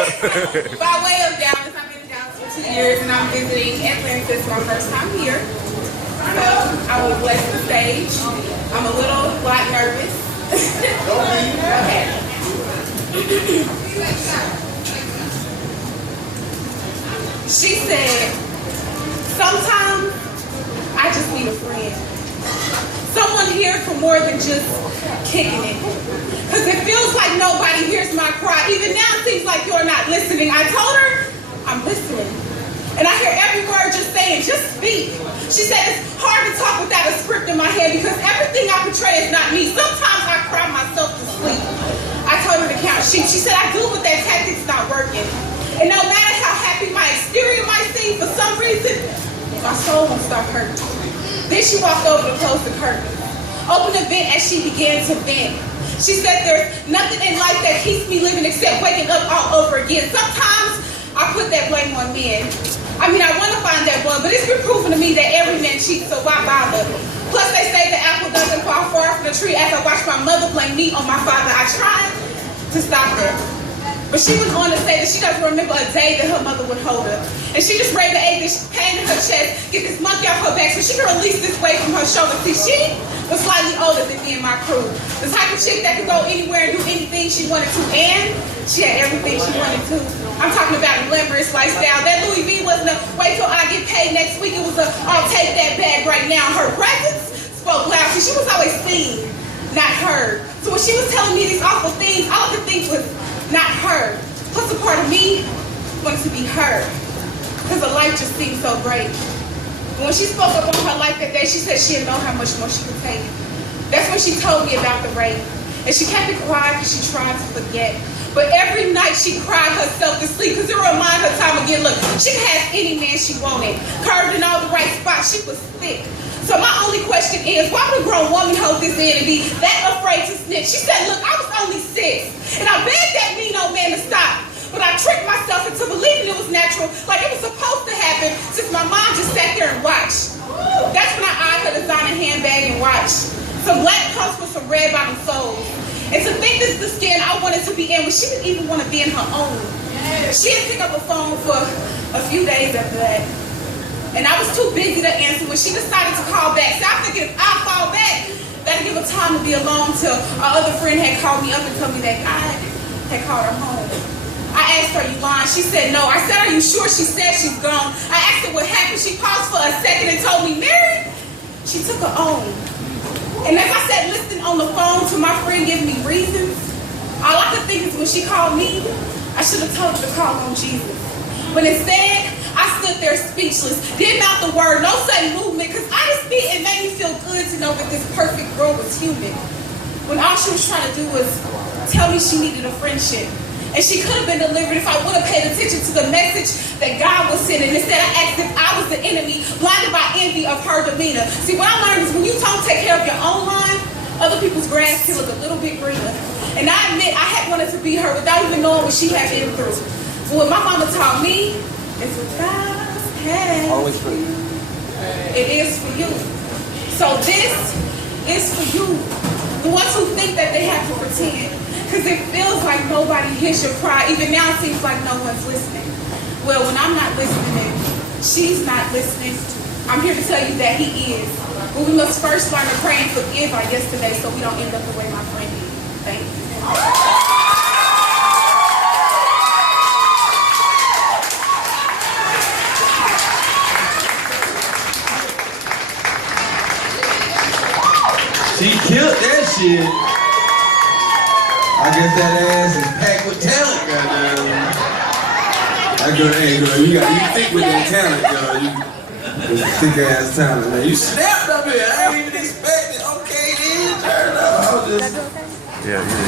By way of Dallas, I've been in Dallas for 2 years, and I'm visiting Atlanta. This is my first time here. So I will bless the stage. I'm a lot nervous. Okay. She said, sometimes I just need a friend. Someone here for more than just kicking it. Because it feels like nobody hears my cry. Even now it seems like you're not listening. I told her, I'm listening. And I hear every word you're saying, just speak. She said, it's hard to talk without a script in my head because everything I portray is not me. Sometimes I cry myself to sleep. I told her to count sheep. She said, I do, but that tactic's not working. And no matter how happy my exterior might seem, for some reason, my soul won't stop hurting. Then she walked over to close the curtain, opened the vent as she began to vent. She said, there's nothing in life that keeps me living except waking up all over again. Sometimes I put that blame on men. I mean, I want to find that one, but it's been proven to me that every man cheats, so why bother? Plus, they say the apple doesn't fall far from the tree. As I watched my mother blame me on my father, I tried to stop her. But she went on to say that she doesn't remember a day that her mother would hold her. And she just raised the egg, this pain in her chest, get this monkey off her back so she can release this weight from her shoulder. See, she was slightly older than me and my crew. The type of chick that could go anywhere and do anything she wanted to, and she had everything she wanted to. I'm talking about a glamorous lifestyle. That Louis V wasn't a wait till I get paid next week. It was a I'll take that bag right now. Her presence spoke loud. See, she was always seen, not heard. So when she was telling me these awful things, all I could think was not her. Plus a part of me wanted to be her. Because her life just seemed so great. And when she spoke up on her life that day, she said she didn't know how much more she could take. That's when she told me about the rape. And she kept it quiet because she tried to forget. But every night she cried herself to sleep because it reminded her time again, look, she could have any man she wanted. Curved in all the right spots. She was thick. So my only question is, why would a grown woman hold this in and be that afraid to snitch? She said, look, I was only 6. And I begged that mean old man to stop. But I tricked myself into believing it was natural, like it was supposed to happen, since my mom just sat there and watched. That's when I eyed her designer handbag and watched. Some black pumps with some red bottom soles. And to think this is the skin I wanted to be in when she didn't even want to be in her own. She didn't pick up a phone for a few days after that. And I was too busy to answer when she decided to call back. So I'm thinking, if I fall back, that'll give her time to be alone till our other friend had called me up and told me that I had called her home. I asked her, you lying? She said, no. I said, are you sure? She said she's gone. I asked her what happened. She paused for a second and told me, Mary, she took her own. And as I sat listening on the phone to my friend giving me reasons, all I could think is when she called me, I should have told her to call on Jesus. But instead, I stood there speechless, didn't mouth the word, no sudden movement, because honestly, it made me feel good to know that this perfect girl was human. When all she was trying to do was tell me she needed a friendship. And she could have been delivered if I would have paid attention to the message that God was sending. Instead, I asked if I was the enemy, blinded by envy of her demeanor. See, what I learned is when you don't take care of your own line, other people's grass can look a little bit greener. And I admit, I had wanted to be her without even knowing what she had been through. But what my mama taught me is what God has. Always for you. It is for you. So this is for you. The ones who think that they have to pretend. Because it feels like nobody hears your cry. Even now it seems like no one's listening. Well, when I'm not listening, she's not listening. I'm here to tell you that he is. But we must first learn to pray and forgive our yesterday so we don't end up the way my friend did. Thank you. She killed that shit. I guess that ass is packed with talent, goddamn. That girl, hey girl, you think with that talent, girl. You thick ass talent, man. You snapped up here. I ain't even expected. Okay, then turn up. I was just. Yeah.